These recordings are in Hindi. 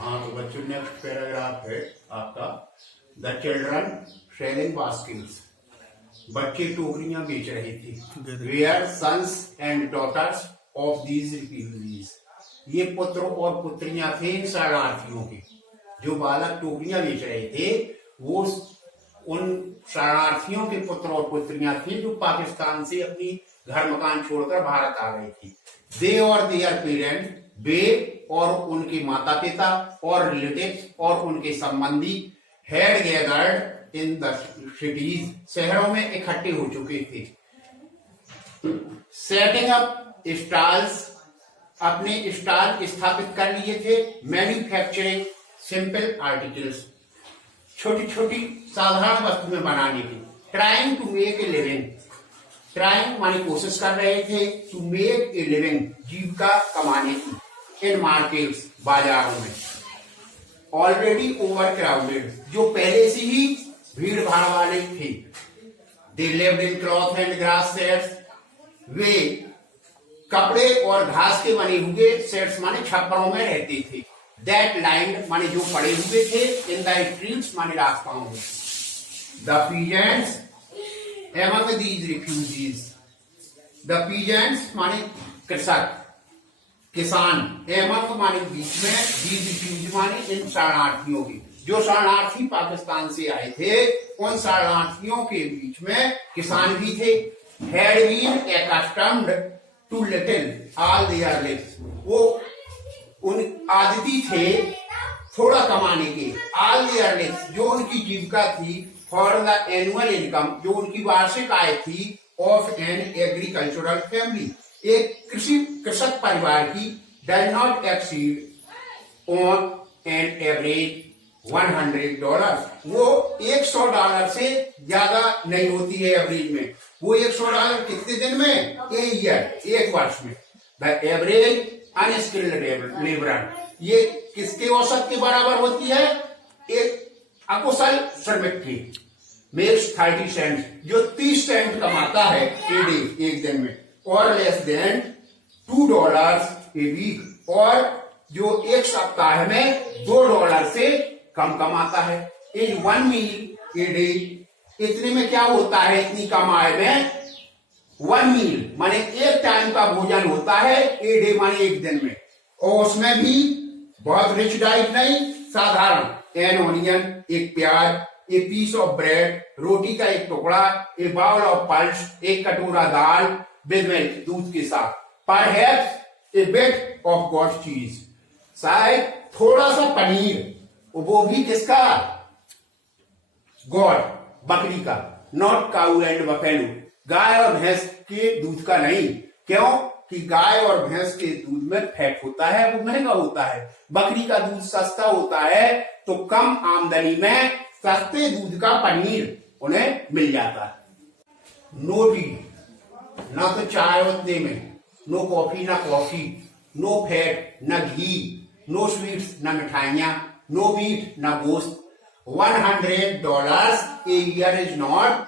हाँ तो बच्चों नेक्स्ट पैराग्राफ है आपका द चिल्ड्रन सेलिंग बास्केट्स। बच्चे टोकरियां बेच रहे थे। Where sons and daughters of these refugees, ये पुत्र और पुत्रियां थे इन शरणार्थियों के। जो बालक टोकरियां बेच रहे थे वो उन शरणार्थियों के पुत्र और पुत्रियां थी जो पाकिस्तान से अपनी घर मकान छोड़कर भारत आ गए थे। दे और देयर पेरेंट, वे और उनके माता पिता और रिलेटिव्स और उनके संबंधी had gathered in the cities, शहरों में इकट्ठे हो चुके थे। सेटिंग अप स्टॉल्स, अपने स्टॉल स्थापित कर लिए थे। मैन्युफैक्चरिंग सिंपल आर्टिकल्स, छोटी छोटी साधारण वस्तुएं बनाने की। Trying to make a living, trying माने कोशिश कर रहे थे, टू मेक ए लिविंग जीविका कमाने की। इन मार्केट्स, बाजारों में। ऑलरेडी ओवर क्राउडेड, जो पहले से ही भीड़ भाड़ वाले थे। They lived in cloth and grass sheds, वे कपड़े और घास के बने हुए शेड्स माने छप्परों में रहते थे। दैट लाइंड माने जो पड़े हुए थे, इन द स्ट्रीट्स माने रास्ताओं में। The peasants among these refugees, the peasants माने कृषक, किसान। एमंग माने बीच में, दीज रिफ्यूजी माने इन शरणार्थियों की। जो शरणार्थी पाकिस्तान से आए थे उन शरणार्थियों के बीच में किसान भी थे। Had been accustomed to little all their lives, वो उन आदिति थे थोड़ा कमाने के। ऑल देयर लिव्स, जो उनकी जीविका थी। फॉर द एनुअल इनकम, जो उनकी वार्षिक आय थी। ऑफ एन एग्रीकल्चरल फैमिली, एक कृषक परिवार की। Does not exceed on an average $100, वो $100 से ज्यादा नहीं होती है एवरेज में। वो $100 कितने दिन में? ए ईयर, एक वर्ष में। द एवरेज अनस्किल्ड लेबरर, ये किसके औसत के बराबर होती है? एक अकुशल श्रमिक की। मेक्स 30 सेंट, जो 30 सेंट कमाता है ए डे, एक दिन में। और लेस देन $2 ए वीक, और जो एक सप्ताह में $2 से कम कमाता है। इज 1 मील ए डे, इतने में क्या होता है? इतनी कम आय में 1 मील माने एक टाइम का भोजन होता है। ए डे माने एक दिन में, और उसमें भी बहुत रिच डाइट नहीं, साधारण। एन ऑनियन, एक प्याज। ए पीस ऑफ ब्रेड, रोटी का एक टुकड़ा। ए बाउल ऑफ पल्स, एक कटोरा दाल। विद मिल्क, दूध के साथ। Perhaps A bit of God चीज, शायद थोड़ा सा पनीर, वो भी किसका? गॉड, बकरी का। नॉट काऊ एंड बफेलो, गाय और भैंस के दूध का नहीं। क्यों? कि गाय और भैंस के दूध में फैट होता है, वो महंगा होता है। बकरी का दूध सस्ता होता है, तो कम आमदनी में सस्ते दूध का पनीर उन्हें मिल जाता है। नो टी, ना तो चाय उतने में। नो कॉफी, ना कॉफी। नो फैट, न घी। नो स्वीट्स, न मिठाइयां। नो मीट, न गोश्त। $100 a year is not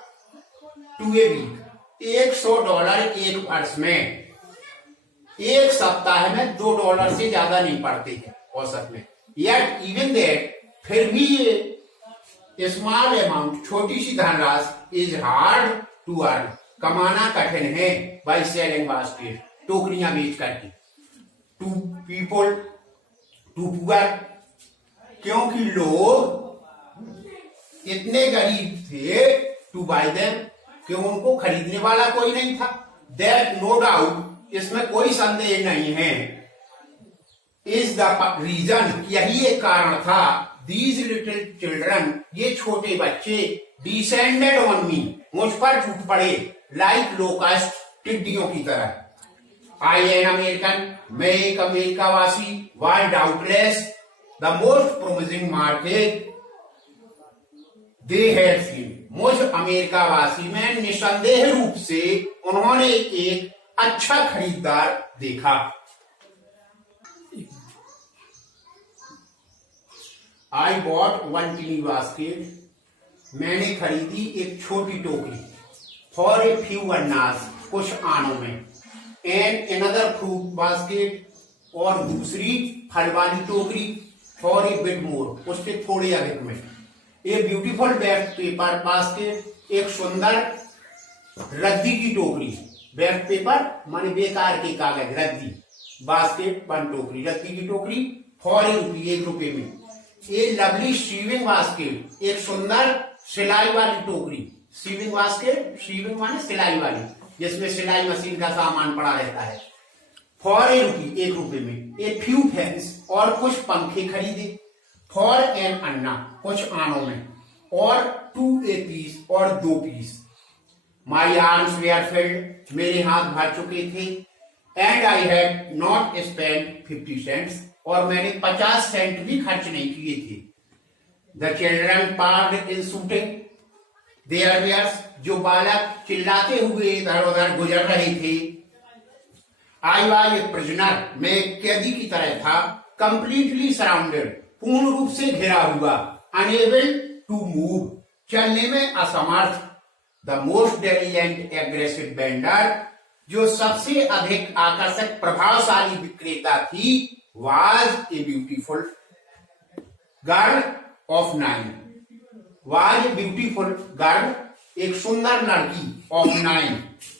to a week, $100 एक वर्ष में। एक सप्ताह में $2 से ज्यादा नहीं पड़ते हैं औसत में। येट इवन दैट, फिर भी ये स्मॉल अमाउंट, छोटी सी धनराशि, इज हार्ड टू अर्न, कमाना कठिन है। बाय सेलिंग बास्केट, टोकरियां बेच करके। टू पीपल, टू पुअर, क्योंकि लोग इतने गरीब थे। टू बाय देम, क्यों उनको खरीदने वाला कोई नहीं था। दैट नो डाउट, इसमें कोई संदेह नहीं है। इज द रीजन, यही एक कारण था। दीज लिटिल चिल्ड्रन, ये छोटे बच्चे। डिसेंडेड ऑन मी, मुझ पर टूट पड़े। लाइक लोकस्ट, टिड्डियों की तरह। आई एन अमेरिकन, मैं एक अमेरिकावासी। Was doubtless the most promising market they had seen, मुझ अमेरिकावासी में निसंदेह रूप से उन्होंने एक अच्छा खरीदार देखा। आई बॉट 1 टीनी बास्केट, मैंने खरीदी एक छोटी टोकरी। फॉर ए फ्यू अन्नास, कुछ आनों में। एंड अनदर फ्रूट बास्केट, और दूसरी फल वाली टोकरी। फॉर ए बिट मोर, उससे थोड़े अधिक में। A beautiful waste paper basket, एक सुंदर रद्दी की टोकरी। वेस्ट पेपर माने बेकार के कागज, रद्दी, बास्केट वन टोकरी, रद्दी की टोकरी, फॉर ए रुपी, 1 रुपए में। ए लवली सीविंग बास्केट, एक सुंदर सिलाई वाली टोकरी। सीविंग बास्केट, सीविंग माने सिलाई वाली, जिसमें सिलाई मशीन का सामान पड़ा रहता है। फॉर ए रुपी, 1 रुपए में। ए फ्यू फैंस, और कुछ पंखे खरीदे। फॉर एन अन्ना, कुछ आनों में। और 2 ए पीस, और 2 piece. My arms were filled, मेरे हाथ भर चुके थे। And I had not spend 50 cents, और मैंने 50 सेंट भी खर्च नहीं किए थे। The children parked in shooting their wares, जो बालक चिल्लाते हुए इधर उधर गुजर रहे थे। आई वॉज ए प्रिजनर, मैं एक कैदी की तरह था। कंप्लीटली सराउंडेड, पूर्ण रूप से घिरा हुआ। अनेबल टू मूव, चलने में असमर्थ। द मोस्ट डेलिजेंट एग्रेसिव वेंडर, जो सबसे अधिक आकर्षक प्रभावशाली विक्रेता थी, was a beautiful girl of 9। Was a beautiful girl, एक सुंदर लड़की, ऑफ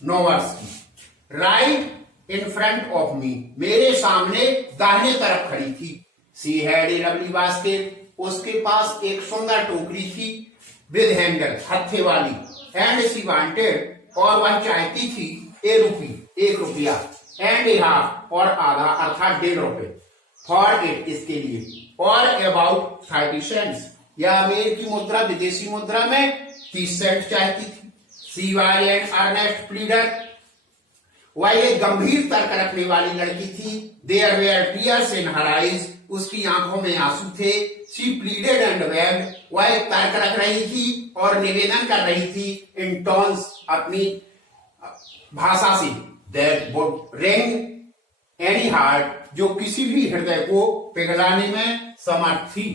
9 वर्ष की। Right in front of me, मेरे सामने दाहिने तरफ खड़ी थी। She had a lovely basket, उसके पास एक सुंदर टोकरी थी। विद हैंडल, हत्थे वाली। एंड सी वांटेड, और वह चाहती थी, ए रुपी, 1 रुपया। एंड ए हाफ, और आधा, अर्थात 1.5 रुपए। फॉर इट, इसके लिए। और अबाउट 30 सेंट्स, या अमेरिकी मुद्रा, विदेशी मुद्रा में 30 सेंट चाहती थी। She was an earnest pleader, वह एक गंभीर तर्क रखने वाली लड़की थी। There were tears in her eyes, उसकी आंखों में आंसू थे। शी प्लीडेड एंड बेग्ड, वह एक तर्क रख रही थी और निवेदन कर रही थी। इन टोन्स, अपनी भाषा से। That would ring any heart, जो किसी भी हृदय को पिघलाने में समर्थ थी।